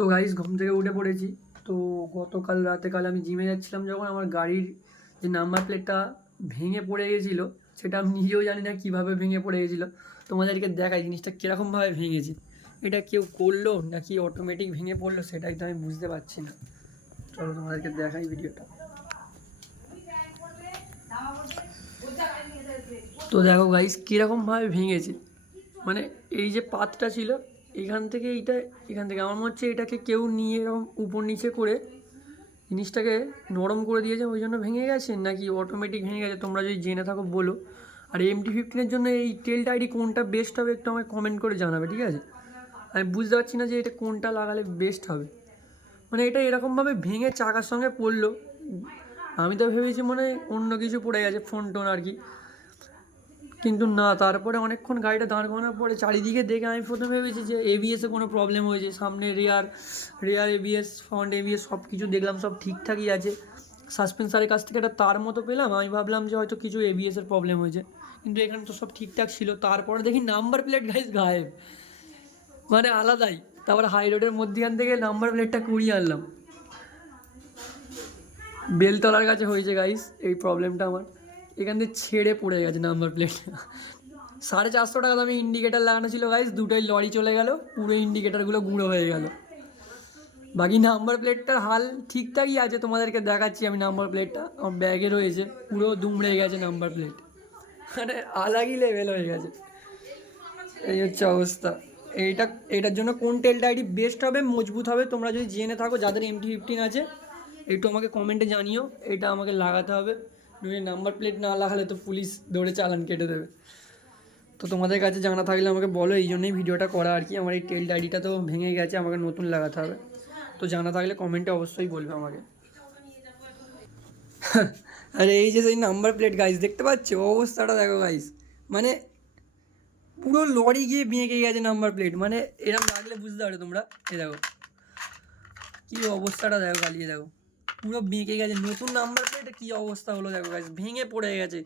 তো গাইস ঘুম থেকে উঠে পড়েছি। তো গতকাল রাতে আমি জিমে যাচ্ছিলাম যখন আমার গাড়ির যে নাম্বার প্লেটটা ভেঙে পড়ে গেছিলো, সেটা আমি নিজেও জানি না কীভাবে ভেঙে পড়ে গেছিলো। তোমাদেরকে দেখাই জিনিসটা কীরকমভাবে ভেঙেছে। এটা কেউ করলো নাকি অটোমেটিক ভেঙে পড়লো সেটাই তো আমি বুঝতে পারছি না। চলো তোমাদেরকে দেখাই ভিডিওটা। তো দেখো গাইস কীরকমভাবে ভেঙেছে, মানে এই যে পাতটা ছিল এখান থেকে এখান থেকে আমার মনে হচ্ছে এটাকে কেউ নিয়ে এরকম উপর নিচে করে জিনিসটাকে নরম করে দিয়েছে, ওই জন্য ভেঙে গেছে নাকি অটোমেটিক ভেঙে গেছে, তোমরা যদি জেনে থাকো বলো। আর MT-15 জন্য এই টেলটা আইডি কোনটা বেস্ট হবে একটু আমাকে কমেন্ট করে জানাবে, ঠিক আছে? আমি বুঝতে পারছি না যে এটা কোনটা লাগালে বেস্ট হবে। মানে এটা এরকমভাবে ভেঙে চাকার সঙ্গে পড়লো, আমি তো ভেবেছি মনে হয় অন্য কিছু পড়ে গেছে, ফোন টোন আর কি, কিন্তু না। তারপরে অনেকক্ষণ গাড়িটা দাঁড় করানোর পরে চারিদিকে দেখে আমি প্রথমে ভেবেছি যে ABS-এ কোনো প্রবলেম হয়েছে। সামনে রেয়ার ABS, ফ্রন্ট ABS সব কিছু দেখলাম, সব ঠিকঠাকই আছে। সাসপেন্সারের কাছ থেকে একটা তার মতো পেলাম, আমি ভাবলাম যে হয়তো কিছু ABS-এর প্রবলেম হয়েছে, কিন্তু এখানে তো সব ঠিকঠাক ছিল। তারপরে দেখি নাম্বার প্লেট গাইস গায়েব, মানে আলাদাই। তারপরে হাই রোডের মধ্যখান থেকে নাম্বার প্লেটটা কুড়িয়ে আনলাম। বেলতলার কাছে হয়েছে গাইস এই প্রবলেমটা আমার, এখান থেকে ছেড়ে পড়ে গেছে নাম্বার প্লেট। 450 টাকা দামে ইন্ডিকেটার লাগানো ছিল গাইস, দুটোই লরি চলে গেল, পুরো ইন্ডিকেটারগুলো গুঁড়ো হয়ে গেল। বাকি নাম্বার প্লেটটার হাল ঠিকঠাকই আছে, তোমাদেরকে দেখাচ্ছি আমি। নাম্বার প্লেটটা আমার ব্যাগে রয়েছে, পুরো দুমড়ে গেছে নাম্বার প্লেট, মানে আলাগই লেভেল হয়ে গেছে। এই হচ্ছে অবস্থা। এটার জন্য কোন টেলটা আইডি বেস্ট হবে, মজবুত হবে, তোমরা যদি জেনে থাকো যাদের MT-15 আছে একটু আমাকে কমেন্টে জানিও। এটা আমাকে লাগাতে হবে, নইলে নাম্বার প্লেট না লাগালে তো পুলিশ দৌড়ে চালান কেটে দেবে। তো তোমাদের কাছে জানা থাকলে আমাকে বলো, এই জন্যই ভিডিওটা করা আর কি। আমার এই টেল আইডিটা তো ভেঙে গেছে, আমাকে নতুন লাগাতে হবে। তো জানা থাকলে কমেন্টে অবশ্যই বলবে আমাকে। আরে এই যে সেই নাম্বার প্লেট গাইস দেখতে পাচ্ছ, অবস্থাটা দেখো গাইস, মানে পুরো লরি গিয়ে বেঁকে গেছে নাম্বার প্লেট, মানে এরকম লাগলে বুঝতে পারো তোমরা। এ দেখো কী অবস্থাটা, দেখো গালিয়ে দেখো, পুরো বেঁকে গেছে। নতুন নাম্বার প্লেটে কী অবস্থা হলো দেখো গাইস, ভেঙে পড়ে গেছে।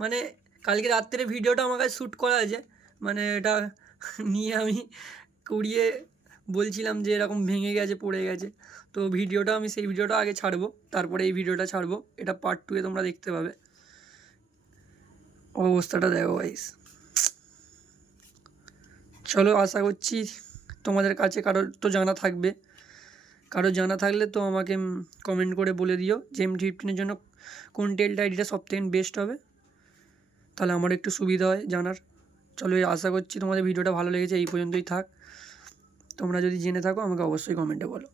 মানে কালকে রাত্রে ভিডিওটা আমার কাছে শ্যুট করা আছে, মানে এটা নিয়ে আমি কুড়িয়ে বলছিলাম যে এরকম ভেঙে গেছে, পড়ে গেছে। তো ভিডিওটা আমি সেই ভিডিওটা আগে ছাড়বো, তারপরে এই ভিডিওটা ছাড়বো, এটা পার্ট 2-এ তোমরা দেখতে পাবে। অবস্থাটা দেখো গাইস। চলো, আশা করছি তোমাদের কাছে কারোর তো জানা থাকবে, কারো জানা থাকলে তো আমাকে কমেন্ট করে বলে দিও যে MT-15 জন্য কোন টেলটা আইডিটা সবথেকে বেস্ট হবে, তাহলে আমার একটু সুবিধা হয় জানার। চলো, আশা করছি তোমাদের ভিডিওটা ভালো লেগেছে, এই পর্যন্তই থাক। তোমরা যদি জেনে থাকো আমাকে অবশ্যই কমেন্টে বলো।